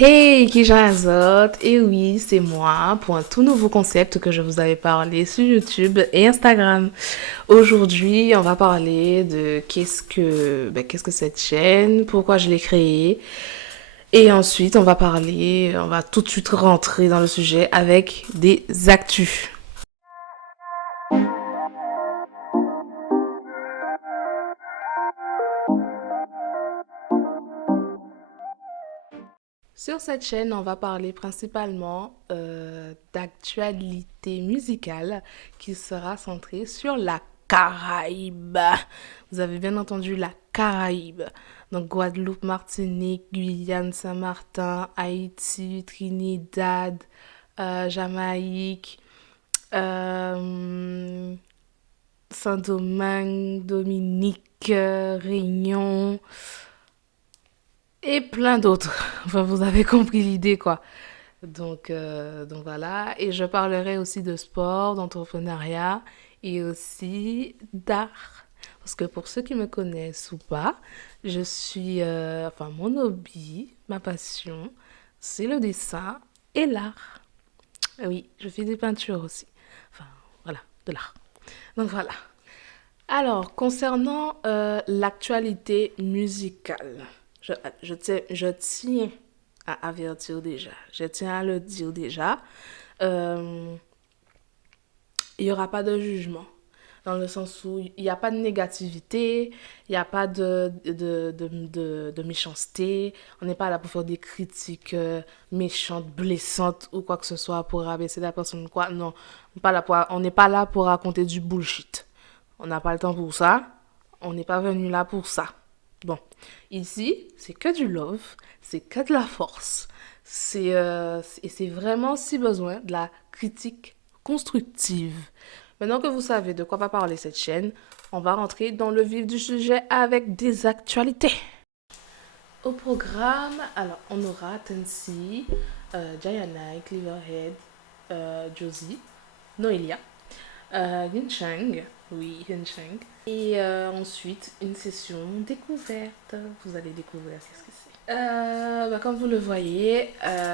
Hey, Kisha Azote, et oui, c'est moi pour un tout nouveau concept que je vous avais parlé sur YouTube et Instagram. Aujourd'hui, on va parler de qu'est-ce que cette chaîne, pourquoi je l'ai créée, et ensuite on va tout de suite rentrer dans le sujet avec des actus. Sur cette chaîne, on va parler principalement d'actualité musicale qui sera centrée sur la Caraïbe. Vous avez bien entendu la Caraïbe. Donc Guadeloupe, Martinique, Guyane, Saint-Martin, Haïti, Trinidad, Jamaïque, euh, Saint-Domingue, Dominique, Réunion et plein d'autres. Enfin, vous avez compris l'idée, quoi. Donc voilà, et je parlerai aussi de sport, d'entrepreneuriat et aussi d'art. Parce que pour ceux qui me connaissent ou pas, enfin mon hobby, ma passion, c'est le dessin et l'art. Oui, je fais des peintures aussi. Enfin voilà, de l'art. Donc voilà. Alors, concernant l'actualité musicale, je, je tiens à avertir déjà, je tiens à le dire déjà, euh, il n'y aura pas de jugement. Dans le sens où il n'y a pas de négativité, il n'y a pas de méchanceté. On n'est pas là pour faire des critiques méchantes, blessantes ou quoi que ce soit pour rabaisser la personne. Quoi. Non, on n'est pas là pour raconter du bullshit. On n'a pas le temps pour ça. On n'est pas venu là pour ça. Bon, ici, c'est que du love, c'est que de la force. Et c'est vraiment, si besoin, de la critique constructive. Maintenant que vous savez de quoi va parler cette chaîne, on va rentrer dans le vif du sujet avec des actualités. Au programme, alors on aura Tensi, Jayana, Cleaverhead, Josie, Noelia, Yunchang, oui, Yunchang. Et ensuite, une session découverte. Vous allez découvrir ce que c'est. Comme vous le voyez,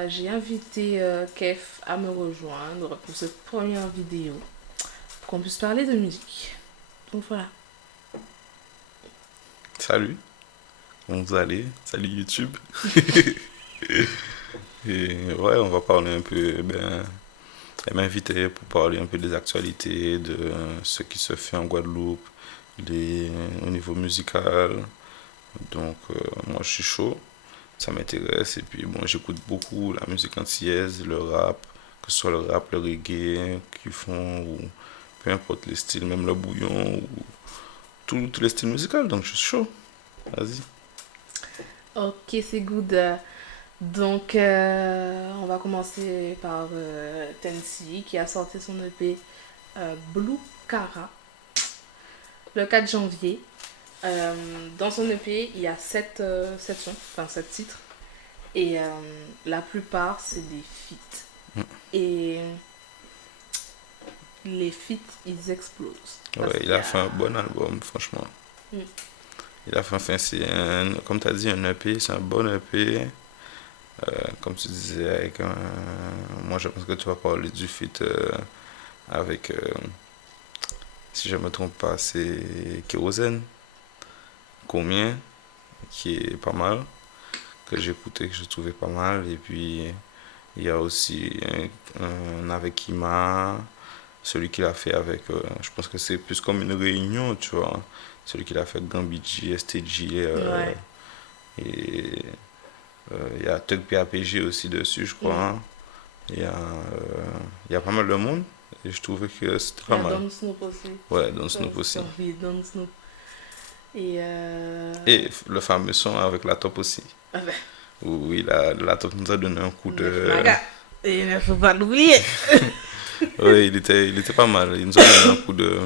j'ai invité Kef à me rejoindre pour cette première vidéo, pour qu'on puisse parler de musique. Donc voilà. Salut, comment vous allez? Salut YouTube. Et ouais, on va parler un peu, elle m'a invité pour parler un peu des actualités, de ce qui se fait en Guadeloupe, au niveau musical. Donc, moi, je suis chaud, ça m'intéresse. Et puis, bon, j'écoute beaucoup la musique antillaise, le rap, que ce soit le rap, le reggae qu'ils font, ou peu importe les styles, même le bouillon, ou tous les styles musicaux. Donc, je suis chaud. Vas-y. Ok, c'est good. Donc, on va commencer par Tensi qui a sorti son EP Blue Cara le 4 janvier. Dans son EP, il y a 7 sons, enfin 7 titres. Et la plupart, c'est des feats. Et les feats, ils explosent. Parce Ouais, il qu'il y a fait un a... bon album, franchement. Mm. Il a fait, enfin, comme tu as dit, un EP, c'est un bon EP. Comme tu disais, moi je pense que tu vas parler du feat avec, si je ne me trompe pas, c'est Kérosène, Combien, qui est pas mal, que j'ai écouté, que je trouvais pas mal. Et puis, il y a aussi un avec Ima, celui qu'il a fait avec, je pense que c'est plus comme une réunion, tu vois. Celui qu'il a fait avec Gambiji, STG, Ouais. et il y a Tug PAPG aussi dessus, je crois, Mm. hein. Il y a pas mal de monde et je trouvais que c'était Il y pas a mal. Don Snoop aussi. Ouais, Don Snoop aussi. Oui, Don Snoop. Et Et le fameux son avec la top aussi. ah ben, Où la top nous a donné un coup Nef de. Maga. Et il ne faut pas l'oublier. Ouais, il était pas mal. Il nous a donné un coup de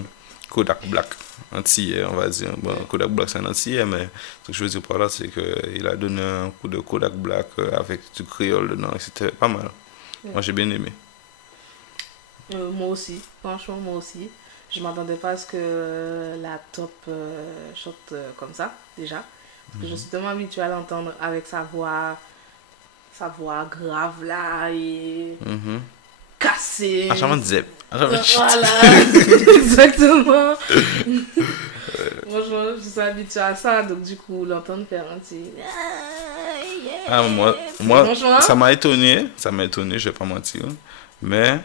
Kodak Black. Antillais, on va dire. Bon, Ouais. Kodak Black c'est un Antillais, mais ce que je veux dire par là, c'est qu'il a donné un coup de Kodak Black avec du créole dedans. Et c'était pas mal. Ouais. Moi, j'ai bien aimé. Moi aussi, franchement, moi aussi. Je m'attendais pas à ce que la top chante comme ça, déjà. Parce que je suis tellement habituée à l'entendre avec sa voix, sa voix grave là et Mhm. cassée. À chaque fois, zep. À chaque fois, chut. Voilà, exactement. Franchement, je suis habituée à ça, donc du coup, l'entendre faire un petit. Ah, moi, Franchement, ça m'a étonné, je vais pas mentir. Mais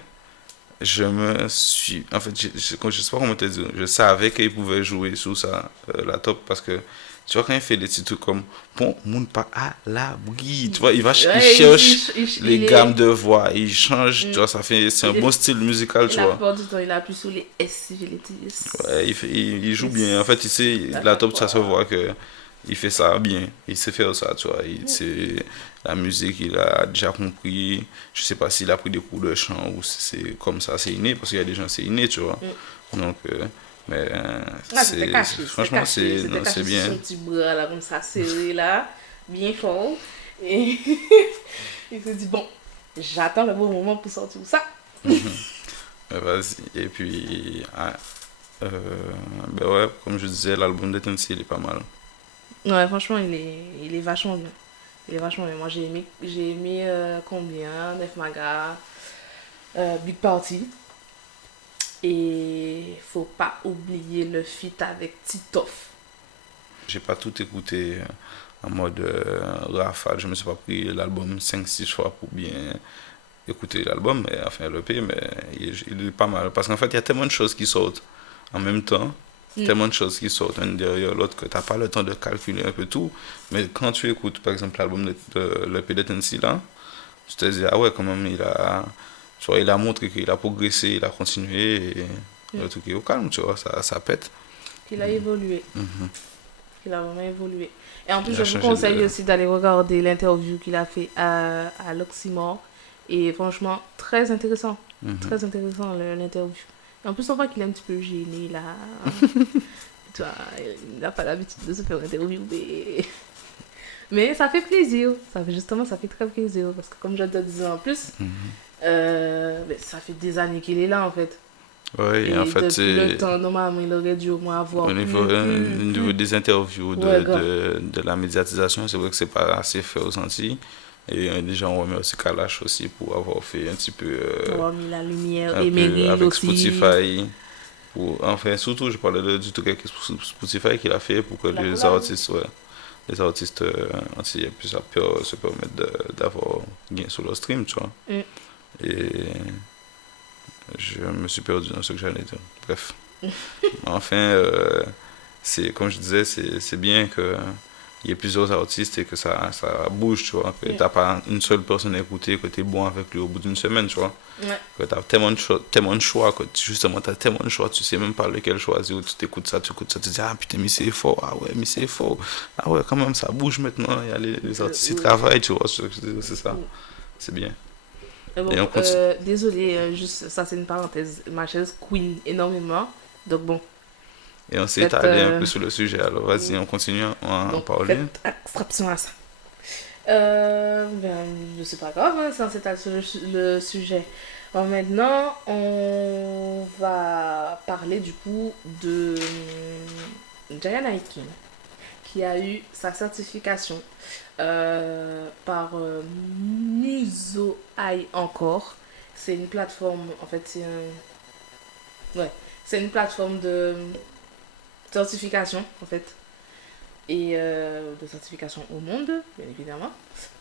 je me suis. En fait, je sais pas comment te dire. Je savais qu'il pouvait jouer sur ça, la top, parce que tu vois, quand il fait des petits trucs comme Bon, moun pas à l'abri, tu vois, il ouais, cherche les il gammes est. de voix, il change, tu Mm, vois, c'est un il bon est. style musical, Et tu la vois. plupart du temps, il appuie sur les S, si je l'ai dit. Ouais, il joue bien. En fait, il sait, À la chaque top, ça se fois. voit que il fait ça bien. Il sait faire ça, tu vois. C'est la musique, il a déjà compris. Je sais pas s'il a pris des cours de chant ou si c'est comme ça, c'est inné, parce qu'il y a des gens, c'est inné, tu vois. Mm. Donc, mais Ah, c'était caché, c'était franchement, caché, c'est c'était non, c'est caché sur bien. son petit bras là, comme ça, serré là, bien fort. Et il se dit, bon, j'attends le bon moment pour sortir ça. Vas-y. Et puis, euh, ben ouais, comme je disais, l'album de Tennessee, il est pas mal. Ouais, franchement, il est vachement bien. Il est vachement bien. Moi, j'ai aimé combien? Nef Maga, Big Party. Et faut pas oublier le feat avec Titoff. J'ai pas tout écouté en mode rafale. Je me suis pas pris l'album 5 6 fois pour bien écouter l'album, mais enfin l'EP, mais il est pas mal. Parce qu'en fait, il y a tellement de choses qui sortent en même temps, Mm. tellement de choses qui sortent une derrière l'autre que tu n'as pas le temps de calculer un peu tout. Mais quand tu écoutes, par exemple, l'album de l'EP de Tennessee, là, tu te dis, ah ouais, quand même, tu vois, il a montré qu'il a progressé, il a continué, et Mm. le truc est au calme, tu vois, ça pète. Qu'il a évolué. Mhm. Qu'il a vraiment évolué. Et en plus, Il je a vous changé conseille de. aussi d'aller regarder l'interview qu'il a fait à l'Oxymore. Et franchement, très intéressant. Mhm. Très intéressant l'interview. Et en plus, on voit qu'il est un petit peu gêné là. Tu vois, il n'a pas l'habitude de se faire interviewer. Mais ça fait plaisir. Justement, ça fait très plaisir. Parce que comme je te disais en plus, Mhm. ben, ça fait des années qu'il est là en fait. Oui, en Et fait, depuis le c'est temps, normalement, il aurait dû au moins au avoir niveau plus. des interviews, Ouais, grave. de la médiatisation, c'est vrai que c'est pas assez fait aux Antilles. Et déjà, on remet aussi Kalash aussi pour avoir fait Avoir mis la lumière. un Et peu Meryl avec aussi. Spotify. Enfin, surtout, je parlais du truc avec Spotify qu'il a fait pour que La les collab. artistes, ouais, les artistes antillais puissent se permettre d'avoir gain sur leur stream, tu vois. Mm. Et je me suis perdu dans ce que j'allais dire. Bref. Enfin, c'est comme je disais, c'est bien que il y ait plusieurs artistes et que ça bouge, tu vois. Que Mm. t'as pas une seule personne à écouter, que t'es bon avec lui au bout d'une semaine, tu vois. Ouais. Que t'as tellement de choix, que justement t'as tellement de choix, tu sais même pas lequel choisir, tu t'écoutes ça, tu écoutes ça, tu te dis, ah putain, mais c'est fort, ah ouais, mais c'est fort, ah ouais, quand même, ça bouge maintenant, il y a les artistes qui Ouais. travaillent, tu vois, c'est ça, Mm. c'est bien. Mais Et bon, on continue. désolé, juste ça c'est une parenthèse. Ma chaise queen énormément. Donc bon, Et on s'est faites, étalé un peu sur le sujet, alors vas-y, on continue à en donc, parler. faites abstraction à ça. Ben, c'est pas grave, hein, ça c'est sur le sujet. Bon, maintenant, on va parler du coup de Diana Aiken, qui a eu sa certification par Muso AI encore. C'est une plateforme, en fait, ouais, c'est une plateforme de certification, en fait, et de certification au monde, bien évidemment,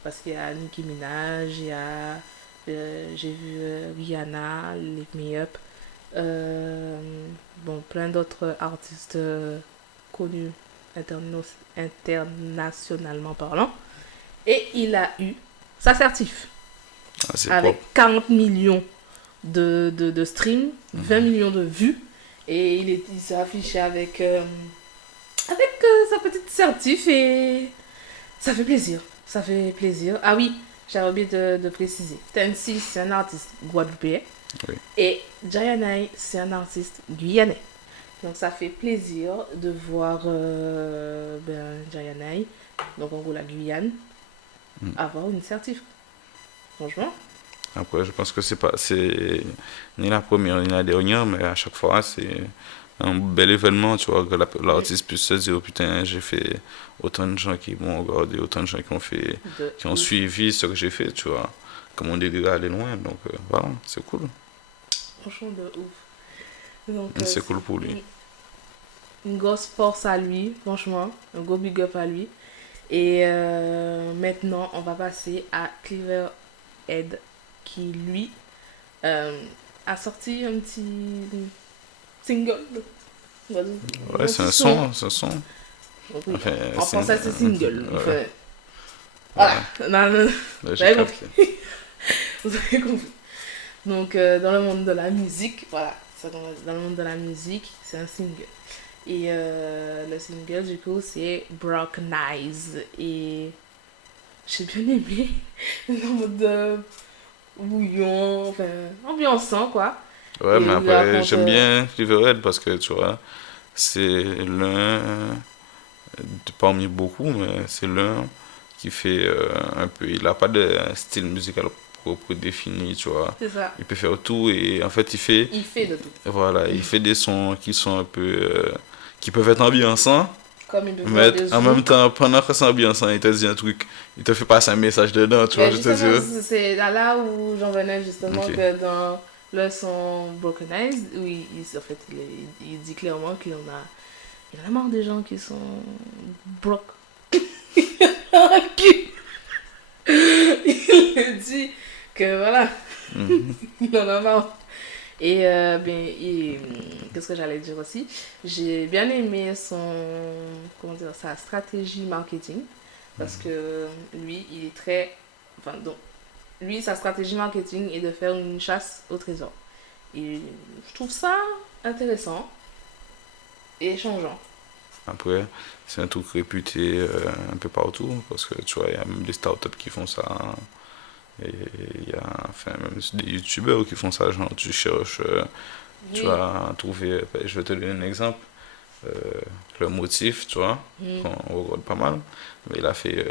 parce qu'il y a Nicki Minaj, il y a, j'ai vu Rihanna, Lift Me Up, euh, bon, plein d'autres artistes connus internationalement parlant. Et il a eu sa certif Ah, c'est propre. avec 40 millions de streams, 20 Mhm. millions de vues. Et il s'est affiché avec sa petite certif et ça fait plaisir. Ça fait plaisir. Ah oui, j'ai oublié de préciser. Tensi, c'est un artiste guadeloupéen. Oui. Et Jayanai, c'est un artiste guyanais. Donc ça fait plaisir de voir ben, Jayanai, donc en gros la Guyane, Mhm. avoir une certif. Franchement. Après, je pense que c'est pas, c'est ni la première ni la dernière, mais à chaque fois, un bel événement, tu vois, que Oui, l'artiste puisse se dire, oh putain, j'ai fait autant de gens qui m'ont regardé, autant de gens de qui ont ouf. suivi ce que j'ai fait, tu vois. Comme on dit, aller loin, donc voilà, c'est cool. Franchement, de ouf. Donc, C'est c'est cool pour lui. une grosse force à lui, franchement. Un gros big up à lui. Et maintenant, on va passer à Cleaver Head, qui lui euh, a sorti un petit single. On va dire. Ouais, Un petit son. c'est un son. Donc, oui, Enfin, en français, c'est single. ouais, Enfin, voilà. ouais, Non, non, vous là j'ai avez compris. capté. Vous avez compris. Donc, dans le monde de la musique, voilà. Ça, dans le monde de la musique, c'est un single. Et le single, du coup, c'est Broken Eyes. Et j'ai bien aimé. En mode bouillon, enfin, ambiançant, quoi. Ouais, Et mais où il après, raconte. j'aime bien Riverhead parce que, tu vois, c'est l'un parmi beaucoup, mais c'est l'un qui fait un peu. Il n'a pas de style musical propre défini, tu vois. C'est ça. Il peut faire tout et en fait, il fait, Il fait de tout. voilà, il fait des sons qui sont un peu. Qui peuvent être ambiançants, Comme il peut faire mais des en même zouks. temps, pendant que c'est ambiançant, il te dit un truc, il te fait passer un message dedans, tu vois, Ben je te justement, dis. c'est là où j'en venais justement Ok. que dans le son Broken Eyes, où en fait, il dit clairement il y en a marre des gens qui sont broke. Il dit que voilà, Mhm. il en a marre. Et qu'est-ce que j'allais dire aussi? J'ai bien aimé comment dire, sa stratégie marketing parce que lui, il est très, enfin donc, lui, sa stratégie marketing est de faire une chasse au trésor. Et je trouve ça intéressant et changeant. Après, c'est un truc réputé un peu partout, parce que tu vois, il y a même des startups qui font ça, hein. Et il y a enfin, même des youtubeurs qui font ça, genre tu cherches, tu Oui. vas trouver, ben, je vais te donner un exemple, euh, le motif, tu vois, Mm. qu'on regarde pas mal, mais il a fait,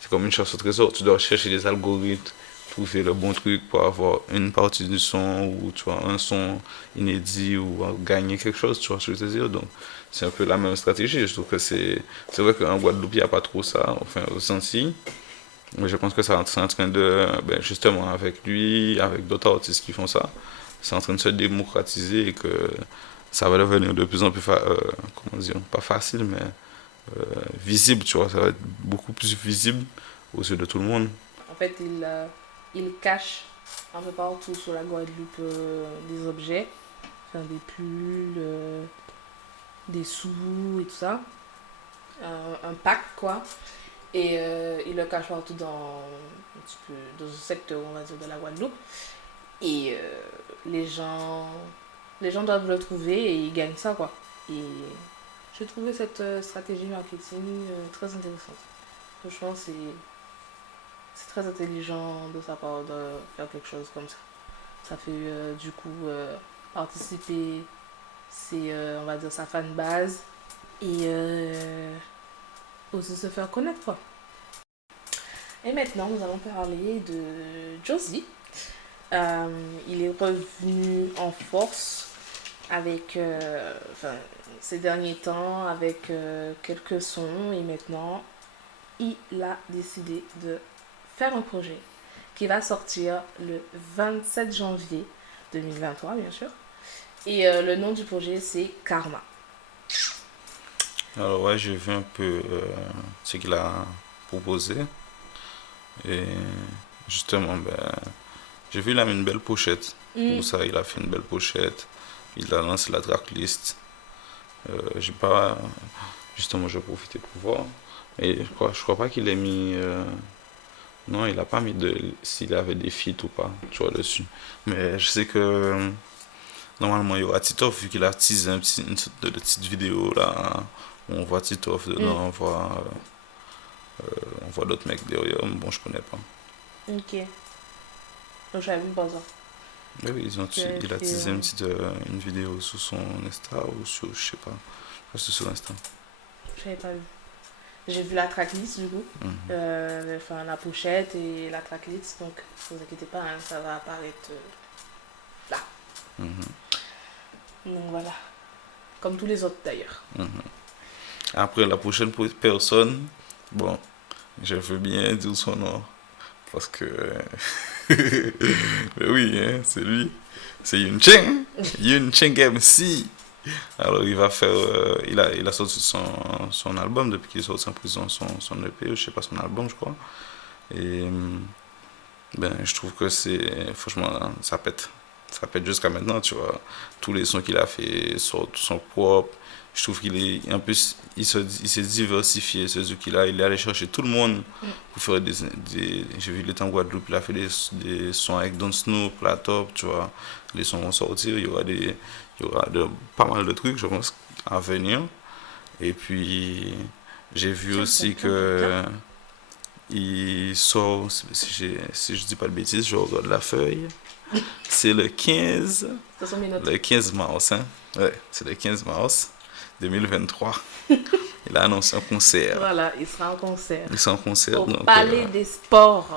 c'est comme une chasse au trésor, tu dois chercher des algorithmes, trouver le bon truc pour avoir une partie du son, ou tu vois, un son inédit, ou gagner quelque chose, tu vois ce que je veux dire, donc c'est un peu la même stratégie, je trouve que c'est vrai qu'en Guadeloupe, il n'y a pas trop ça, enfin, ressenti, mais je pense que c'est en train de, ben, justement, avec lui, avec d'autres artistes qui font ça, c'est en train de se démocratiser et que ça va devenir de plus en plus, comment dire, pas facile, mais visible, tu vois. Ça va être beaucoup plus visible aux yeux de tout le monde. En fait, il cache un peu partout sur la Guadeloupe des objets, enfin, des pulls, des sous et tout ça. Un pack, quoi. Et il le cache partout un petit peu, dans un secteur, on va dire, de la Guadeloupe. Et les gens doivent le trouver et ils gagnent ça, quoi. Et j'ai trouvé cette stratégie marketing très intéressante. Franchement, c'est très intelligent de sa part de faire quelque chose comme ça. Ça fait du coup participer on va dire, sa fan base et aussi se faire connaître, quoi. Et maintenant, nous allons parler de Josie. Il est revenu en force avec, enfin, ces derniers temps avec quelques sons et maintenant il a décidé de faire un projet qui va sortir le 27 janvier 2023 bien sûr. Et le nom du projet c'est Karma. Alors ouais, j'ai vu un peu ce qu'il a proposé. Et justement, ben, j'ai vu il a mis une belle pochette. Pour Mm. ça, il a fait une belle pochette. Il a lancé la tracklist. J'ai pas... Justement, j'ai profité pour voir. Et je crois pas qu'il ait mis... non, il a pas mis de s'il avait des feats ou pas, tu vois, dessus. Mais je sais que normalement il y aura Titoff vu qu'il a teasé une sorte de petite vidéo là où on voit Titoff Mm. dedans, on voit d'autres mecs derrière, mais bon, je connais pas. Ok. Donc j'avais même pas ça. Mais oui, il a Vérifier. teasé une vidéo sur son Insta ou sur, je sais pas, c'est sur Insta. J'avais pas vu. J'ai vu la tracklist du coup. Mhm. Enfin, la pochette et la tracklist. Donc, ne vous inquiétez pas, hein, ça va apparaître là. Mhm. Donc voilà. comme tous les autres d'ailleurs. Après, la prochaine personne, bon, je veux bien dire son nom. Parce que. Mais oui, hein, c'est lui. C'est Yun Cheng. Yun Cheng MC. Alors, il va faire. Il a sorti son album depuis qu'il est sorti en prison, son EP, je sais pas, son album, je crois. Et. Ben, je trouve que c'est. Franchement, ça pète. Ça pète jusqu'à maintenant, tu vois. Tous les sons qu'il a fait sont propres. Je trouve qu'il est. En plus, il s'est diversifié, ce qu'il a. Il est allé chercher tout le monde pour faire j'ai vu, il était en Guadeloupe, il a fait des sons avec Don Snoop, La Top, tu vois. Les sons vont sortir. Il y aura pas mal de trucs, je pense, à venir. Et puis, j'ai vu aussi que. Il sort, si je dis pas de bêtises, je regarde la feuille. C'est le 15, Ce sont mes notes. le 15 mars, hein. Ouais, c'est le 15 mars 2023. Il a annoncé un concert. Voilà, il sera en concert. Il sera en concert, Au donc, Palais des Sports.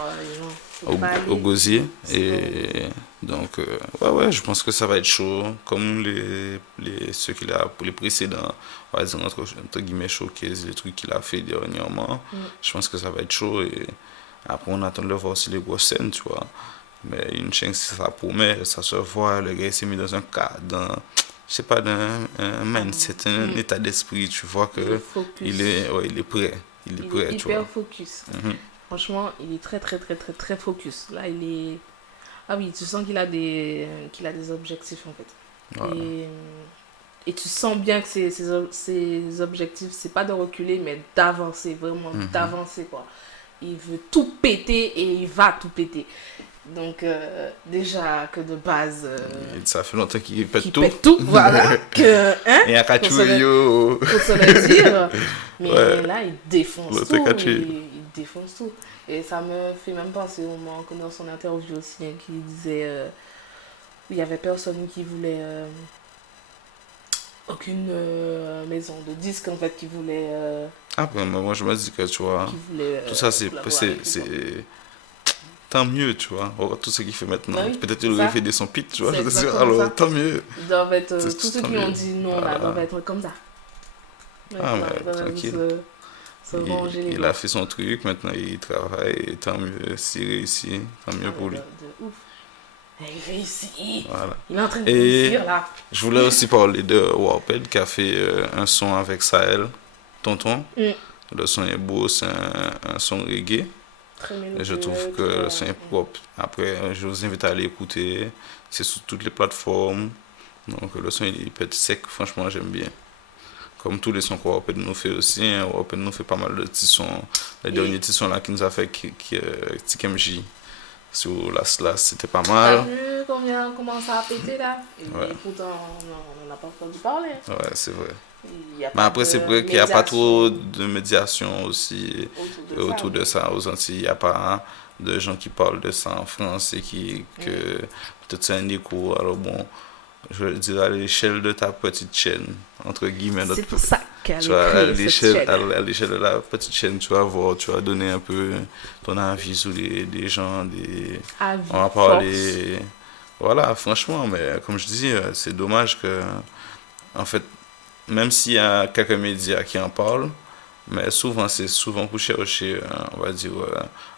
au Gosier. Et donc, ouais, je pense que ça va être chaud. Comme ceux qu'il a, pour les précédents, on va dire, entre guillemets, showcase, les trucs qu'il a fait dernièrement. Je pense que ça va être chaud. Et après, on attend de le voir sur les grosses scènes, tu vois. Mais une chaîne, ça promet, ça se voit. Le gars, il s'est mis dans un cadre, je sais pas, un mindset, un état d'esprit. Tu vois que il est prêt. Il est prêt, tu hyper vois. focus. Mhm. Franchement, il est très, très, très, très, très focus. Là, il est. Ah oui, tu sens qu'il a des objectifs en fait. Voilà. Et tu sens bien que ses objectifs, c'est pas de reculer, mais d'avancer, vraiment d'avancer quoi. Il veut tout péter et il va tout péter. Donc, déjà que de base. Et ça fait longtemps qu'il pète Qui tout. pète tout, voilà. Que, hein, Et à pour se le- Cachuyo. pour se le dire. Mais Ouais. là, il défonce L'autre tout. catché. Il défonce tout. Et ça me fait même penser au moment que dans son interview aussi, hein, qui disait il y avait personne qui voulait. Aucune maison de disques en fait qui voulait. Après, moi, je me dis que, tu vois, Qui voulait tout ça, c'est, collaborer c'est, avec lui, quoi. c'est tant mieux, tu vois. Regarde tout ce qu'il fait maintenant. Bah oui, Peut-être c'est qu'il aurait ça. fait des sons pit, tu vois. C'est Je te dis, exactement alors, ça. tant mieux. Ils doivent être. C'est Tous ceux tant qui ont mieux. dit non là Ah. doivent être comme ça. Ouais, Ah, ça, mais ça va tranquille. se ranger les Il mains. a fait son truc, maintenant il travaille, et tant mieux s'il réussit, tant mieux Ah, pour lui. de ouf. Il réussit. Voilà. Il est en train de Et réussir là. je voulais aussi parler de Warped qui a fait un son avec Sahel, Tonton. Mm. Le son est beau, c'est un son reggae. Très Et mélodieux. je trouve que le son est propre. Après, je vous invite à aller écouter. C'est sur toutes les plateformes. Donc le son il peut être sec, franchement j'aime bien. Comme tous les sons que Warped nous fait aussi. Hein. Warped nous fait pas mal de petits sons. Les derniers petits sons là qu'il nous a fait, TKMJ sur la Slash, c'était pas T'as mal. vu comment ça a pété là? Et Ouais. pourtant, on n'en a pas entendu parler. Ouais, c'est vrai. Il y a Mais pas après, de c'est vrai qu'il n'y a pas médiation trop de médiation aussi autour de ça. autour de ça aux Antilles. Il n'y a pas de gens qui parlent de ça en France et que peut-être c'est un écho. Alors bon, je veux dire à l'échelle de ta petite chaîne, entre guillemets. C'est pour ça qu'elle Tu vois, à a créé cette chaîne. à l'échelle de la petite chaîne, tu vas voir, tu vas donner un peu ton avis sur des gens, Avis, on va force. parler. Voilà, franchement, mais comme je dis, c'est dommage que, en fait, même s'il y a quelques médias qui en parlent, mais souvent, c'est souvent pour chercher, on va dire,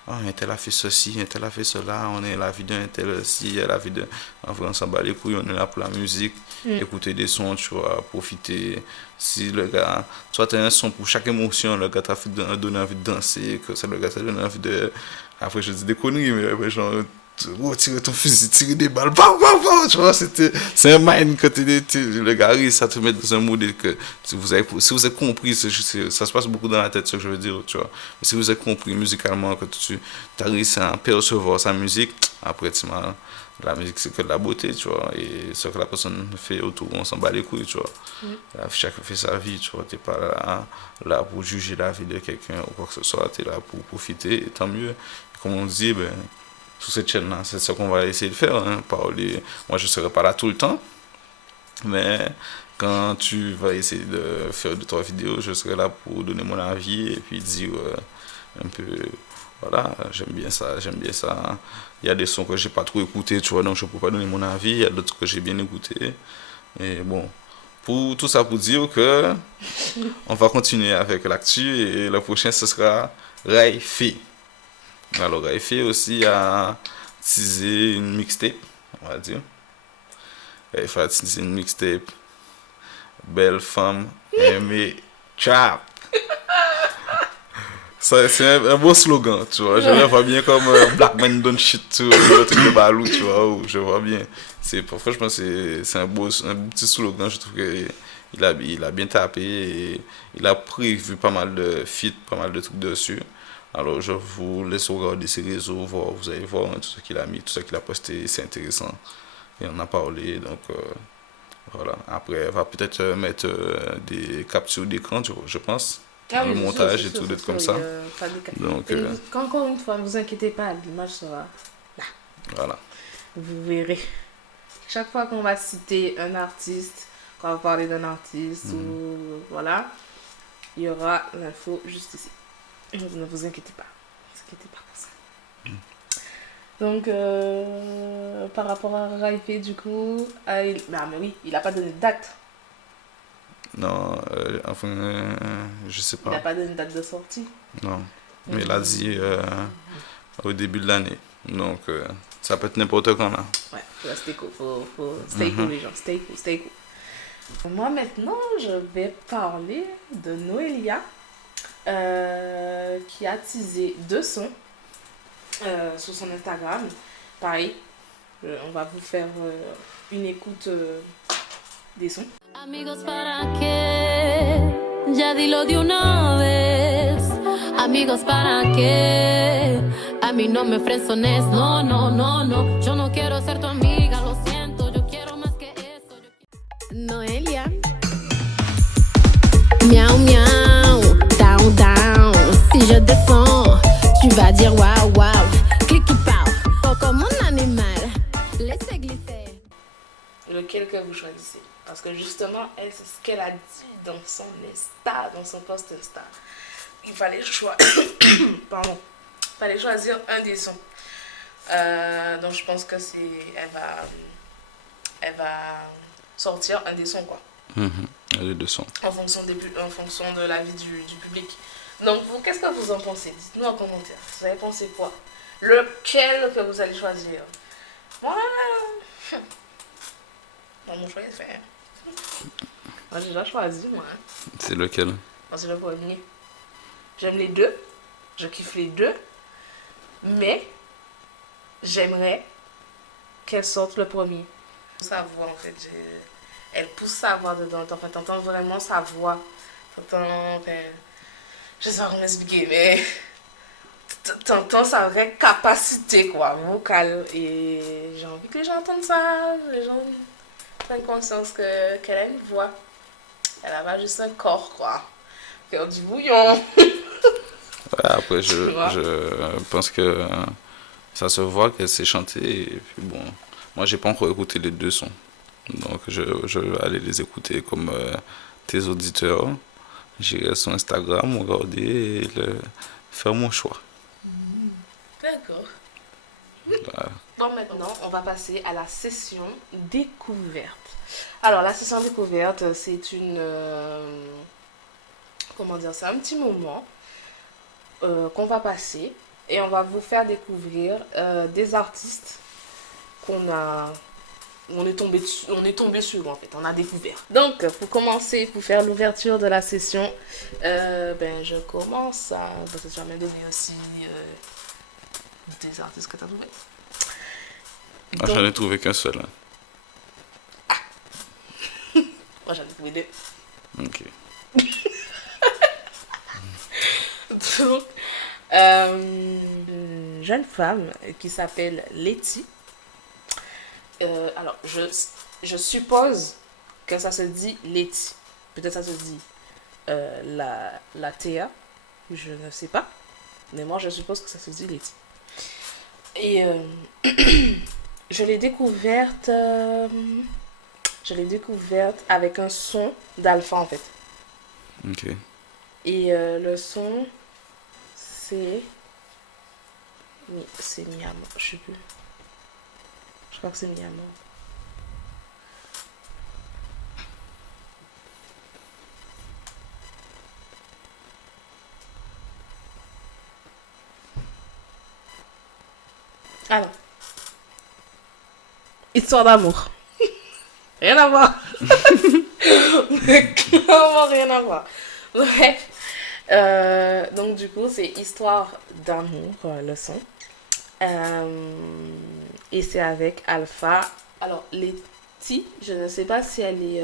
ah, un tel a fait ceci, un tel a fait cela, on est la vie d'un tel aussi, la vie d'un. En vrai, on s'en bat les couilles, on est là pour la musique, écouter des sons, tu vois, profiter. Si le gars, soit tu as un son pour chaque émotion, le gars t'a fait donner envie de danser, que ça, le gars t'a donné envie de. Après, je dis des conneries, mais genre, tirer ton fusil, tirer des balles, bam, bam, bam, tu vois, c'est un mind que le gars arrive, ça te met dans un mood que si vous êtes compris, ça se passe beaucoup dans la tête, ce que je veux dire, tu vois. Mais si vous êtes compris musicalement, que tu arrives à percevoir sa musique, après, la musique, c'est que de la beauté, tu vois, et ce que la personne fait autour, on s'en bat les couilles, tu vois. Chacun fait sa vie, tu vois, t'es pas là pour juger la vie de quelqu'un ou quoi que ce soit, t'es là pour profiter, et tant mieux. Comme on dit, ben, sur cette chaîne-là, c'est ce qu'on va essayer de faire, hein, parler. Moi, je serai pas là tout le temps, mais quand tu vas essayer de faire 2-3 vidéos, je serai là pour donner mon avis et puis dire un peu, voilà, j'aime bien ça, j'aime bien ça. Il y a des sons que j'ai pas trop écoutés, tu vois, donc je peux pas donner mon avis. Il y a d'autres que j'ai bien écoutés. Et bon, Pour tout ça pour dire que on va continuer avec l'actu et le prochain ce sera Raifi. Alors Raifi aussi a teasé une mixtape, on va dire. Raifi a teasé une mixtape Belle femme aimée trap. Ça, c'est un beau slogan, tu vois. Je le vois bien comme Black Man Don't Shit, tu vois, le truc de Balou, tu vois. Je vois bien. Franchement, c'est un petit slogan. Je trouve qu'il a bien tapé et il a prévu pas mal de feats, pas mal de trucs dessus. Alors, je vous laisse regarder ses réseaux, voir, vous allez voir tout ce qu'il a mis, tout ce qu'il a posté, c'est intéressant. Et on a parlé, donc voilà. Après, elle va peut-être mettre des captures d'écran, je pense. Ah Un oui, montage et tout, c'est des sûr, comme il y ça. a pas de cas. Donc, Encore une fois, ne vous inquiétez pas, l'image sera là. voilà. Vous verrez. Chaque fois qu'on va citer un artiste, qu'on va parler d'un artiste, ou voilà, il y aura l'info juste ici. Ne vous inquiétez pas. Ne vous inquiétez pas pour ça. Donc, par rapport à Raifé, du coup, mais oui, il n'a pas donné de date. Non, enfin, je sais Il n'a pas. pas donné de date de sortie. Non. Mais il a dit au début de l'année. Donc, ça peut être n'importe quand là. Ouais, faut rester cool. Faut stay cool, les gens. Stay cool, stay cool. Moi, maintenant, je vais parler de Noelia, qui a teasé 2 sons sur son Instagram. Pareil, on va vous faire une écoute des sons. Amigos para qué, ya dilo de una vez. Amigos para qué, a mí no me fresones, no, no, no, no. Yo no quiero ser tu amiga, lo siento, yo quiero más que eso. Noelia. Miaou, miaou, down, down. Si je descends, tu vas dire waouh, waouh. Clicky pow, comme un animal. Laissez glisser. Lequel que vous choisissez? Parce que justement, elle, c'est ce qu'elle a dit dans son Insta, dans son post Insta. Il fallait Pardon. Il fallait choisir un des sons. Donc je pense que elle va sortir un des sons, quoi. Les deux sons. En fonction de l'avis du public. Donc vous, qu'est-ce que vous en pensez? Dites-nous en commentaire. Vous avez pensé quoi? Lequel que vous allez choisir? Moi, mon choix est fait. Moi, j'ai déjà choisi, moi. C'est lequel? Moi, c'est le premier. J'aime les deux. Je kiffe les deux. Mais, j'aimerais qu'elle sorte le premier. Sa voix, en fait, elle pousse sa voix dedans. En fait, t'entends vraiment sa voix. T'entends... Je sais pas comment expliquer, mais... T'entends sa vraie capacité, quoi, vocale. Et j'ai envie que les gens entendent ça. Les gens prennent conscience qu'elle a une voix. Elle a pas juste un corps, quoi. Faire du bouillon. Ouais, après, je pense que ça se voit qu'elle sait chanter. Et puis bon, moi, j'ai pas encore écouté les deux sons. Donc, je vais aller les écouter comme tes auditeurs. J'irai sur Instagram, regarder et faire mon choix. D'accord. Voilà. Bon, maintenant, on va passer à la session découverte. Alors, la session découverte, c'est une... comment dire ça? Un petit moment qu'on va passer et on va vous faire découvrir des artistes on est tombé sur, en fait, on a découvert. Donc, pour commencer, pour faire l'ouverture de la session, je commence à... Parce que tu vas me donner aussi des artistes que tu as trouvés. Ah, j'en ai trouvé qu'un seul. Hein. Moi, j'en ai trouvé deux. Ok. Donc, une jeune femme qui s'appelle Letty. Alors, je suppose que ça se dit Letty. Peut-être ça se dit la Théa. Je ne sais pas. Mais moi, je suppose que ça se dit Letty. Et je l'ai découverte avec un son d'Alpha, en fait. Ok. Et le son, c'est... Oui, c'est Miam. Je sais plus. Je crois que c'est Miam. Histoire d'amour. Rien à voir. Clairement rien à voir. Bref. Donc du coup, c'est Histoire d'amour, le son. Et c'est avec Alpha. Alors, Letty, je ne sais pas si elle est...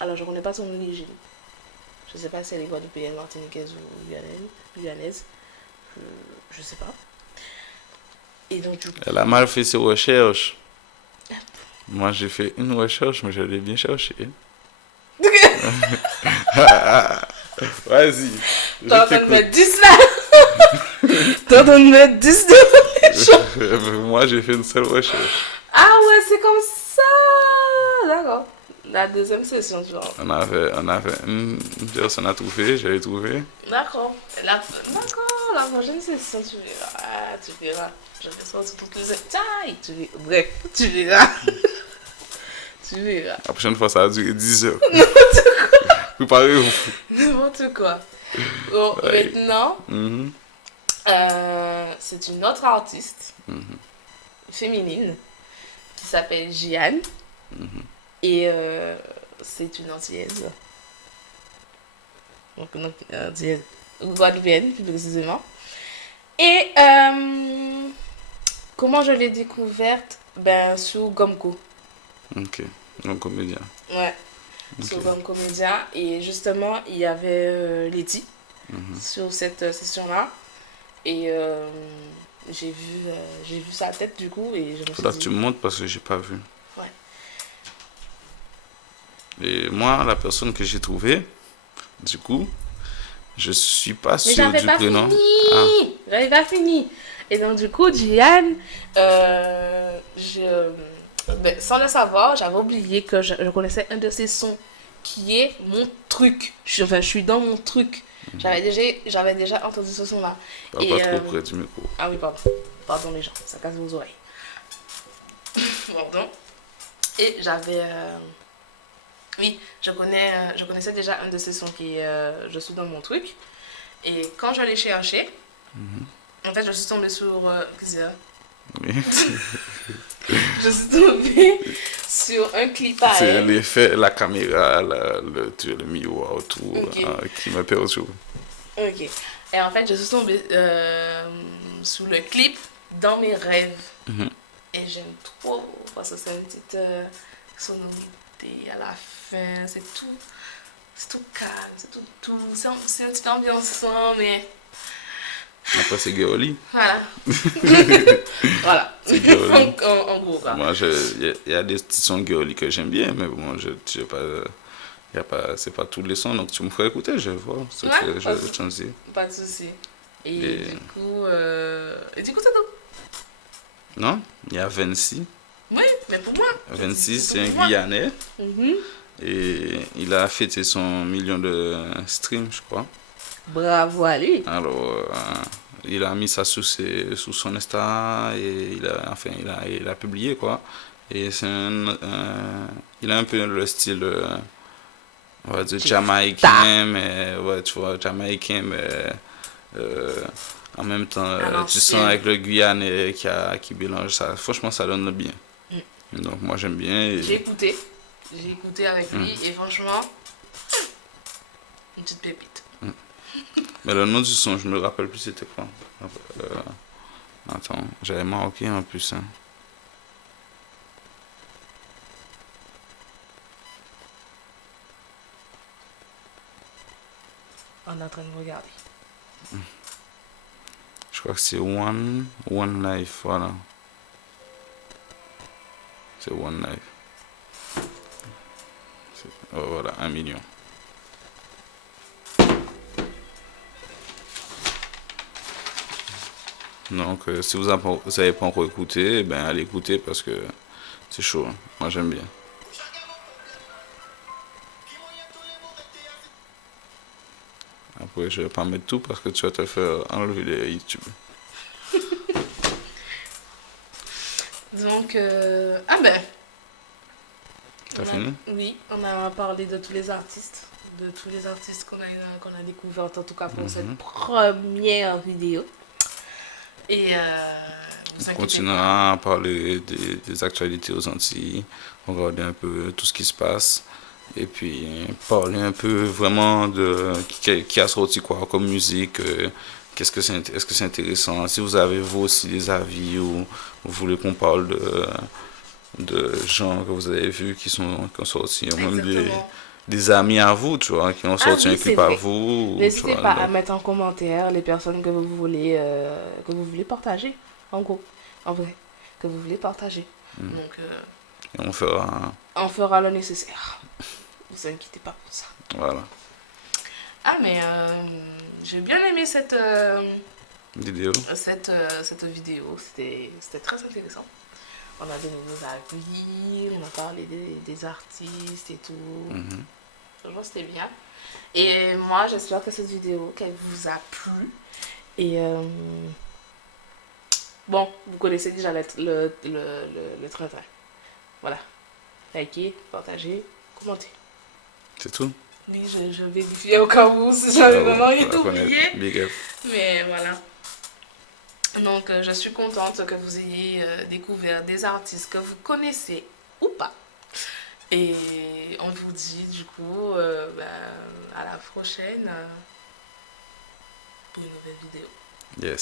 Alors, je ne connais pas son origine. Je ne sais pas si elle est guadeloupéenne, martiniquaise ou guyanaise. Je ne sais pas. Et donc, du coup... Elle a mal fait ses recherches. Moi, j'ai fait une recherche, mais je l'ai bien cherché. Vas-y. T'es en train de mettre 10 là. T'es en train de mettre 10 de Moi, j'ai fait une seule recherche. Ah ouais, c'est comme ça. D'accord. La deuxième session, genre. On avait une personne à trouver, j'avais trouvé. D'accord. D'accord, la prochaine session, tu verras. Ah, tu verras. Je vais sortir toutes les détails. Bref, tu verras. Tu verras. La prochaine fois, ça a duré 10 heures. N'importe quoi. Préparez-vous. N'importe quoi. Bon, Ouais. maintenant, Mhm. c'est une autre artiste féminine qui s'appelle Jeanne. Et c'est une antillaise. Donc, antillaise. Guadeloupéenne, plus précisément. Et comment je l'ai découverte? Ben, sur Gomco. Ok, donc comédien. Ouais, sur Gomco Média. Et justement, il y avait Letty sur cette session-là. Et j'ai vu sa tête du coup. Et je me suis Faudra que dit... tu me montres parce que j'ai pas vu. Ouais. Et moi, la personne que j'ai trouvée, du coup, je suis pas Mais sûr j'avais du pas prénom. fini. Ah. J'avais pas fini. Et donc du coup, Jeanne, ben, sans le savoir, j'avais oublié que je connaissais un de ses sons qui est mon truc. Je suis dans mon truc. J'avais déjà entendu ce son-là. Parle pas trop près du micro. Ah oui, pardon. Pardon les gens, ça casse vos oreilles. Pardon. Et j'avais... Oui, je connaissais déjà un de ces sons qui est Je suis dans mon truc. Et quand je l'ai cherché, en fait, je suis tombée sur... qu'est-ce que Oui. je suis tombée sur un clip à C'est elle. l'effet, la caméra, le miroir autour Ok. qui me perturbe. Ok. Et en fait, je suis tombée sous le clip dans mes rêves. Et j'aime trop parce que c'est une petite sonorité à la fin. C'est tout calme, c'est tout doux. C'est une petite ambiance, mais Après, c'est girly. voilà. Voilà. C'est girly. en gros, quoi. Moi, il y a des petits sons girly que j'aime bien, mais bon, c'est pas tous les sons, donc tu me ferais écouter, je vais voir ce Ouais, que pas de je t'en dis. Pas de souci. Et Et- du coup, c'est tout. Non? Il y a Vinci. Oui, mais pour moi. Vinci, c'est un pour moi. Guyanais. Mhm. Et il a fêté son million de streams, je crois. Bravo à lui. Alors, il a mis ça sous son Insta et il a publié, quoi. Et il a un peu le style, on va dire, jamaïcain, mais ouais, tu vois, jamaïcain, mais en même temps, tu sens avec le Guyane qui mélange ça. Franchement, ça donne le bien. Donc, moi, j'aime bien. Et... J'ai écouté avec lui et franchement, une petite pépite. Mais le nom du son, je me rappelle plus c'était quoi. Attends, j'avais marqué en plus. Hein. On est en train de regarder. Je crois que c'est One Life, voilà. C'est One Life. Oh, voilà, 1 million. Donc, si vous n'avez pas encore écouté, ben, allez écouter parce que c'est chaud. Hein. Moi, j'aime bien. Après, je vais pas mettre tout parce que tu vas te faire enlever de YouTube. Donc, ah ben. T'as fini? Oui, on a parlé de tous les artistes. De tous les artistes qu'on a découverts, en tout cas pour cette première vidéo. Et continuera à parler des actualités aux Antilles, regarder un peu tout ce qui se passe. Et puis parler un peu vraiment de qui a sorti quoi comme musique, est-ce que c'est intéressant. Si vous avez vous aussi des avis ou vous voulez qu'on parle de gens que vous avez vus qui ont sorti, ou même Exactement. des amis à vous, tu vois, qui ont Ah sorti oui, un c'est clip à vrai. vous, tu N'hésitez vois, pas à donc, mettre en commentaire les personnes que vous voulez partager, en gros, en vrai, que vous voulez partager. Donc, et on fera, on fera le nécessaire. Vous inquiétez pas pour ça. voilà, Ah, mais j'ai bien aimé vidéo. cette vidéo. C'était très intéressant. On a donné nos avis, on a parlé des artistes et tout. Mhm. Franchement, c'était bien. Et moi, j'espère que cette vidéo, qu'elle vous a plu. Et bon, vous connaissez déjà le train-train. Voilà. Likez, partagez, commentez. C'est tout. Oui, je vérifie au cas où si j'avais vraiment rien Voilà, oublié. big up. Mais voilà. Donc, je suis contente que vous ayez découvert des artistes que vous connaissez ou pas. Et on vous dit du coup à la prochaine pour une nouvelle vidéo. Yes.